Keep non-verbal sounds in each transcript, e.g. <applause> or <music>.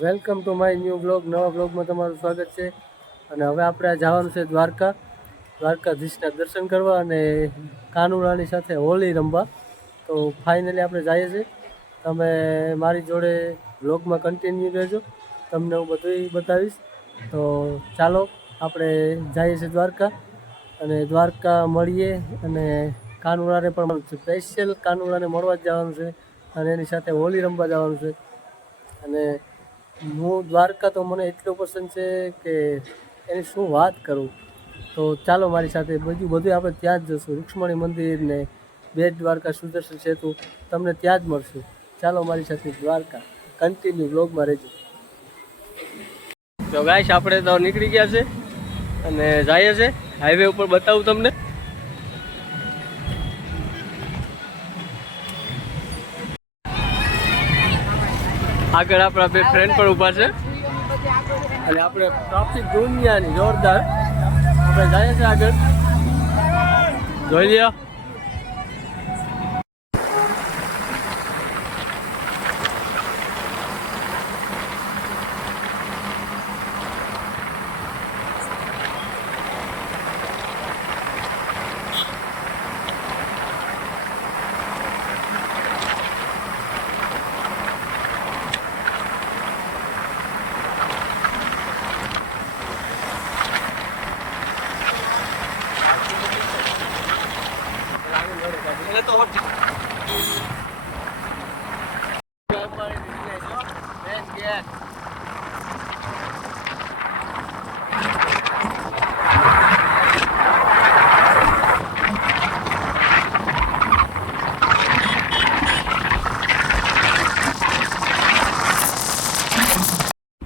Welcome to my new blog નવા બ્લોગમાં તમારું સ્વાગત છે. અને હવે આપણે જવાનું છે દ્વારકા. દ્વારકાધીશના દર્શન કરવા અને કાનુરાણી સાથે હોળી રમવા. તો ફાઇનલી આપણે જઈએ છીએ. તમે મારી જોડે બ્લોગમાં કન્ટિન્યુ રહેજો. તમને હું બધું બતાવીશ. તો ચાલો આપણે જઈએ છીએ દ્વારકા. અને દ્વારકા મળીએ અને કાનુરાને પણ સ્પેશિયલ કાનુરાને મળવા જ જવાનું છે. અને એની સાથે હોળી રમવા જવાનું છે. અને હું દ્વારકા તો મને એટલું પસંદ છે કે એની શું વાત કરું. તો ચાલો મારી સાથે બધું બધું આપણે ત્યાં જ જશું. રૂક્ષ્મણી મંદિર ને બેટ દ્વારકા સુદર્શન સેતુ. તમને ત્યાં જ મળશું. ચાલો મારી સાથે દ્વારકા. કન્ટિન્યુ બ્લોગમાં રહેજો. તો ગાઈશ આપણે તો નીકળી ગયા છે અને જઈએ છે. હાઈવે ઉપર બતાવું તમને. આગળ આપણા બે ફ્રેન્ડ પણ ઊભા છે. અને આપણે ટ્રાફિક દુનિયાની જોરદાર. આપણે જઈએ છીએ આગળ. જોઈ લ્યો.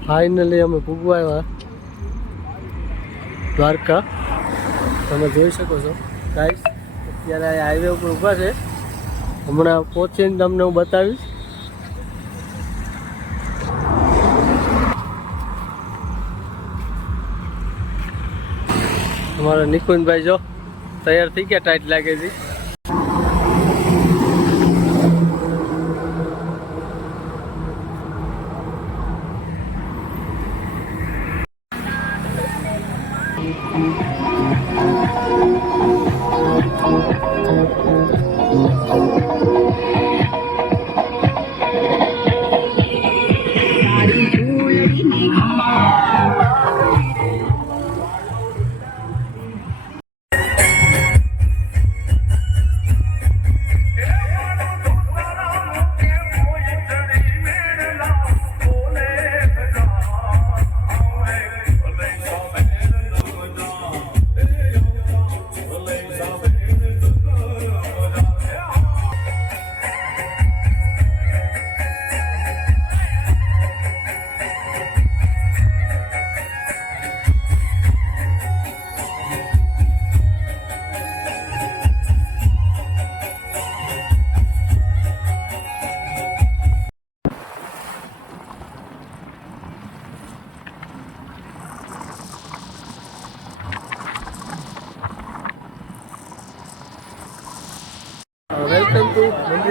ફાઇનલી અમે પૂગવા આવ્યા. દ્વારકા. તમે જોઈ શકો છો. ગાઈસ અત્યારે હાઈવે ઉપર ઊભા છે. હમણાં પહોંચીને તમને હું બતાવીશ. અમારા નિકુંજભાઈ જો, તૈયાર થઈ ગયા ટાઈટ લાગે છે.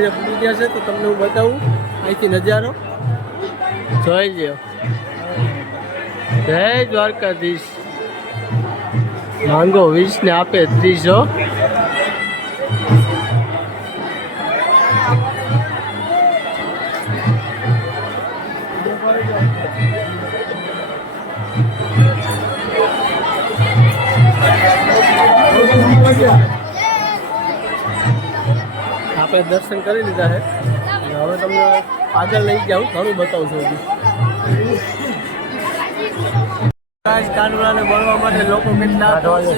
મંદિરે પૂરી ગયા છે તો તમને હું બતાવું. અહીંથી નજારો. જોઈ લ્યો જય દ્વારકાધીશ. માંગો વીસ ને આપે ત્રીસો આપણે દર્શન કરી લીધા છે. હવે તમને આગળ લઈ જાઉં ઘણું બતાવું છું હજી. કાનુડાને માટે લોકો કેટલા છે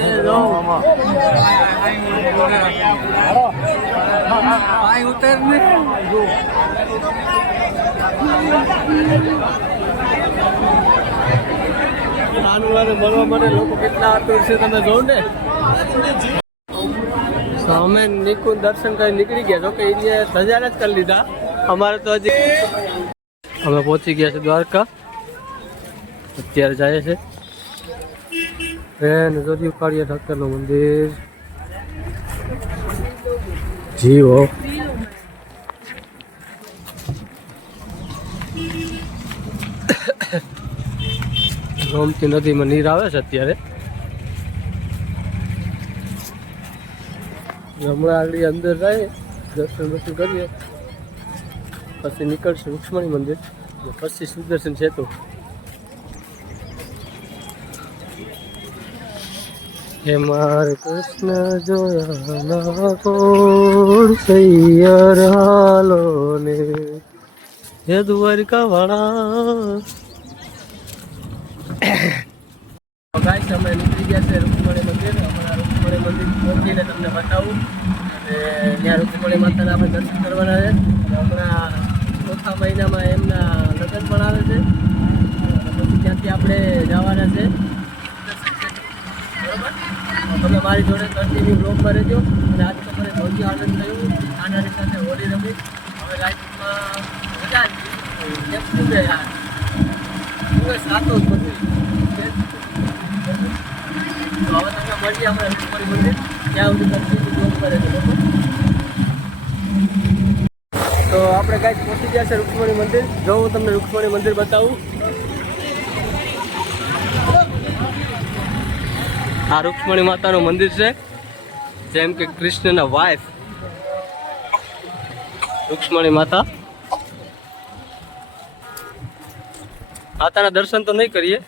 માટે લોકો કેટલા આતુર છે, તમે જોઉં ને. અમે નિકુંજ દર્શન કરી નીકળી ગયા. જો કે એને ધજાને જ કરી લીધા. અમારે તો હજી અમે પહોંચી ગયા છે દ્વારકા. અત્યારે જાય છે ટ્રેન જોજી ઉપાડીએ ઠક્કરનું મંદિર. જીવો ગોમતી <coughs> નદીમાં નીર આવે છે અત્યારે. હમણાં આગળ અંદર જાય, દર્શન દર્શન કરીએ. પછી નીકળશું રૂક્ષ્મણી મંદિર પછી સુદર્શન સેતુ. હે મારે કૃષ્ણ, જોયા કોણ સૈયર હાલો ને હે દ્વારિકા વાળા. <coughs> ગાય સમય નીકળી ગયા છે રૂકમણી મંદિર હમણાં રૂકમણી મંદિર પહોંચીને ત્યાં રૂકમણી માતાના આપણે દર્શન કરવાના છે. હમણાં ચોથા મહિનામાં એમના લગ્ન પણ આવે છે. પછી ત્યાંથી આપણે જવાના છે. બરાબર? તમે મારી જોડે કન્ટિન્યુ બ્લોગમાં રહેજો. અને આજે તમારે ભવ્ય આનંદ થયું. આનાની સાથે હોળી રમી. હવે લાઈફમાં મજા જ છે યાર હું સાતો જ બધું તો હવે આપણે રૂકમણી મંદિર ત્યાં તો આપણે કાંઈક પહોંચી ગયા છે રૂક્ષ્મણી મંદિર. જો હું તમને રૂક્ષ્મણી મંદિર બતાવું. આ રૂક્ષ્મણી માતાનું મંદિર છે. જેમ કે કૃષ્ણના વાઇફ રૂક્ષ્મણી માતા. માતાના દર્શન તો નહીં કરીએ.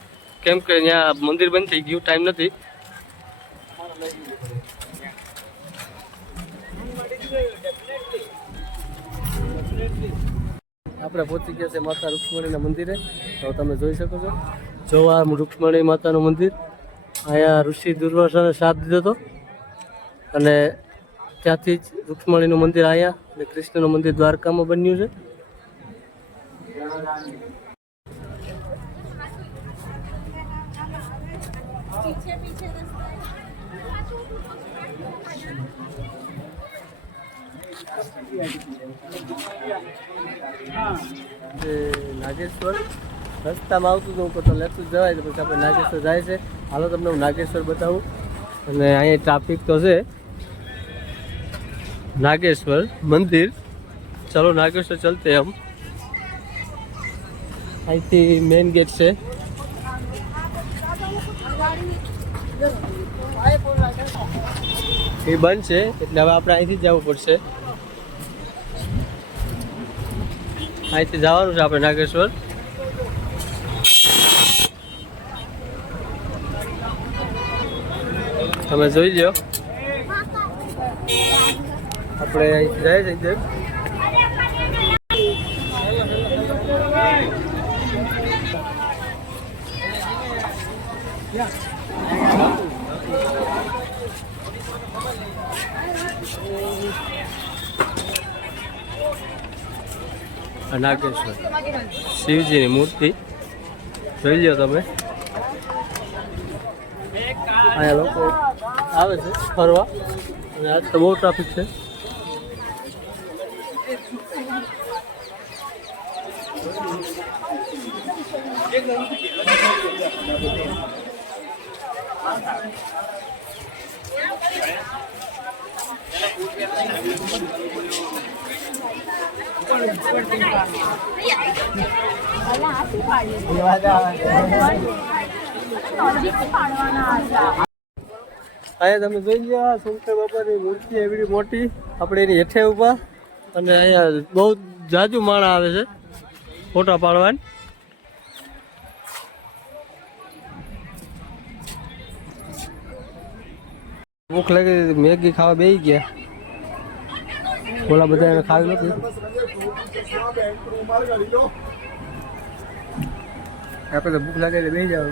કેમ કે અહીંયા મંદિર બંધ થઈ ગયું ટાઈમ નથી. આપણે પહોંચી ગયા છે માતા રૂક્ષ્મણીના મંદિરે. તો તમે જોઈ શકો છો. જો આ રૂક્ષ્મણી માતાનું મંદિર. અહીંયા ઋષિ દુર્વાસાને સાથ દીધો હતો. અને ત્યાંથી જ રૂક્ષ્મણીનું મંદિર અહીંયા અને કૃષ્ણનું મંદિર દ્વારકામાં બન્યું છે. નાગેશ્વર, રસ્તામાં આવતું હતું, ઉપર તો લેતું જવાય, તો પછી આપણે નાગેશ્વર જાય છે. હાલો, તમને હું નાગેશ્વર બતાવું. અને અહીંયા ટ્રાફિક તો છે. નાગેશ્વર મંદિર. ચલો, નાગેશ્વર ચલતે હમ અહીંથી મેઇન ગેટ છે. એ બંધ છે, એટલે હવે આપણે અહીંથી જવું પડશે. અહીંથી જવાનું છે આપણે નાગેશ્વર. તમે જોઈ લ્યો. આપણે અહીંથી જાય છે આ નાગેશ્વર શિવજીની મૂર્તિ. જોઈ લો તમે. અહીંયા લોકો આવે છે ફરવા. અને આજ તો બહુ ટ્રાફિક છે. અહીંયા તમે જોઈ ગયા શંકર બાપાની મૂર્તિ એવી મોટી, આપણે એની હેઠે ઉપર અને અહીંયા બહુ જાજુ માણા આવે છે, ફોટા પાડવાની. ભૂખ લાગી મેગી ખાવા બેસી ગયા. ઓલા બધા એને ખાવી નથી. આપણે તો ભૂખ લાગે એટલે બેસી જાવ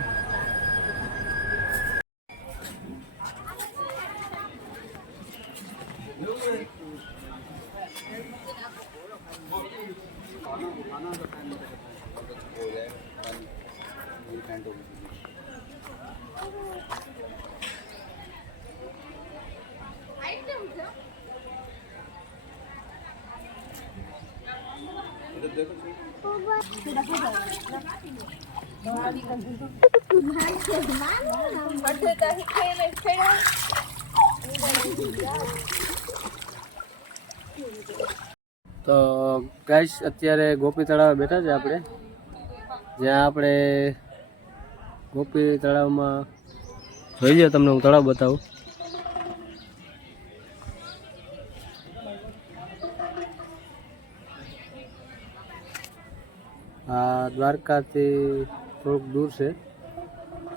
તો ગાઈસ અત્યારે ગોપી તળાવે બેઠા છે આપણે. જ્યાં આપણે ગોપી તળાવમાં જોઈ લો તમને હું તળાવ બતાવું. દ્વારકાથી થોડુંક દૂર છે.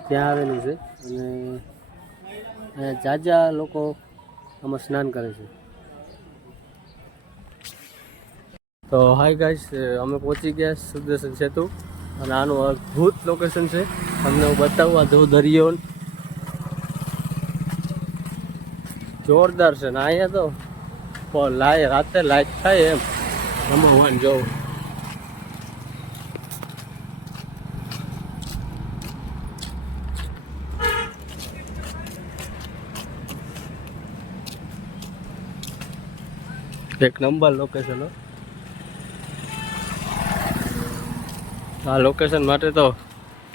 ત્યાં આવેલું છે અને જાજા લોકો આમાં સ્નાન કરે છે. તો હાય ગાઈસ અમે પહોંચી ગયા સુદર્શન સેતુ અને આનું અદ્ભુત લોકેશન છે. તમને હું બતાવું આ જો દરિયો જોરદાર છે ને, અહીંયા તો લાય, રાતે લાઈટ થાય એમ. નંબર વન જોવું. એક નંબર લોકેશન આ લોકેશન માટે તો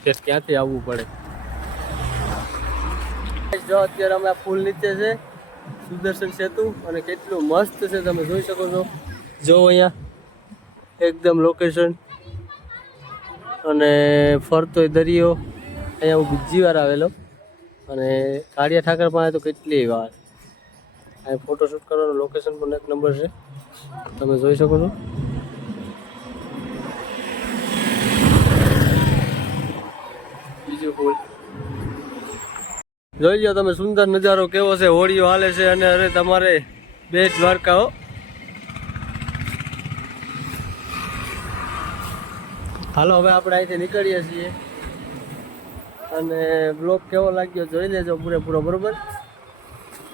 કે ક્યાંથી આવવું પડે? જો અત્યારે અમે ફૂલ નીચે છે, સુદર્શન સેતુ, અને કેટલું મસ્ત છે, તમે જોઈ શકો છો. જો અહીંયા એકદમ લોકેશન અને ફરતોય દરિયો, અહીંયા હું બીજી વાર આવેલો. અને કાળિયા ઠાકર પાસે તો કેટલી વાર. અહીં ફોટોશૂટ કરવાનું લોકેશન પણ એક નંબર છે. તમે જોઈ શકો છો. બીજું ફૂલ જોઈ લો તમે સુંદર નજારો કેવો છે, હોળીઓ હાલે છે અને અરે તમારે બે દ્વારકાઓ હાલો, હવે આપણે અહીંથી નીકળીએ છીએ. અને બ્લોગ કેવો લાગ્યો જોઈ લેજો પૂરેપૂરો, બરોબર?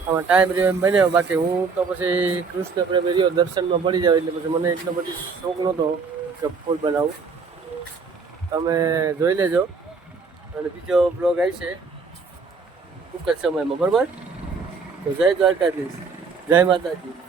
આમાં ટાઈમ રહ્યો એમ બન્યો. બાકી હું તો પછી કૃષ્ણ પ્રેમ રહ્યો, દર્શનમાં પડી જાવ એટલે પછી મને એટલો બધી શોખ નહોતો કે ફૂલ બનાવું. તમે જોઈ લેજો. અને બીજો બ્લોગ આવશે ટૂંક જ સમયમાં, બરાબર? તો જય દ્વારકાધીશ. જય માતાજી.